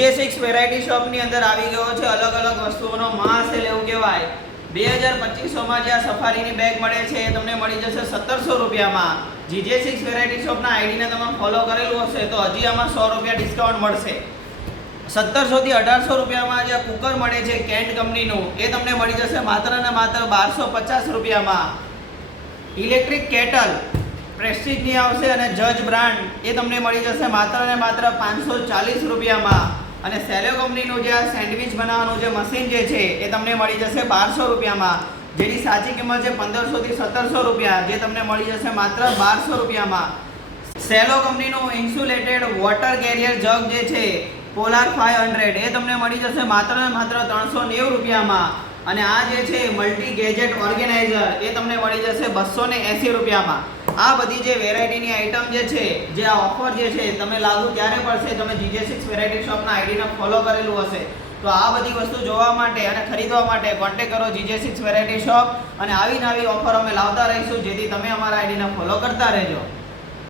J6 variety શોપની અંદર આવી ગયો છે અલગ અલગ વસ્તુઓનો મહાસેલ એવું કહેવાય। 2025 માં જે આ સફારીની બેગ મળે છે એ તમને મળી જશે 1700 રૂપિયામાં। J6 વેરાયટી શોપના આઈડીને તમે ફોલો કરેલું હશે તો હજી આમાં 100 રૂપિયા ડિસ્કાઉન્ટ મળશે। 1700 થી 1800 રૂપિયામાં જે કુકર મળે છે કેન્ટ કંપનીનું એ તમને મળી જશે માત્ર ને માત્ર 1250 રૂપિયામાં। ઇલેક્ટ્રિક કેટલ પ્રેસ્ટીજની આવશે અને જજ બ્રાન્ડ એ તમને મળી જશે માત્ર ને માત્ર 540 રૂપિયામાં। અને સેલો કંપનીનું જે આ સેન્ડવિચ બનાવવાનું જે મશીન જે છે એ તમને મળી જશે 1200 રૂપિયામાં, જેની સાચી કિંમત છે 1500 થી 1700 રૂપિયા, જે તમને મળી જશે માત્ર 1200 રૂપિયામાં। સેલો કંપનીનું ઇન્સ્યુલેટેડ વોટર કેરિયર જગ જે છે પોલાર 500 એ તમને મળી જશે માત્ર ને માત્ર 390 રૂપિયામાં। અને આ જે છે મલ્ટી ગેજેટ ઓર્ગેનાઇઝર એ તમને મળી જશે 280 રૂપિયામાં। આ બધી જે વેરાયટીની આઇટમ જે છે, જે આ ઓફર જે છે તમે લાગુ ત્યારે પડશે તમે J6 વેરાયટી શોપના આઈડીને ફોલો કરેલું હશે તો આ બધી વસ્તુ જોવા માટે અને ખરીદવા માટે કોન્ટેક્ટ કરો J6 વેરાયટી શોપ। અને આવી નવી ઓફર અમે લાવતા રહીશું જેથી તમે અમારા આઈડીને ફોલો કરતા રહેજો।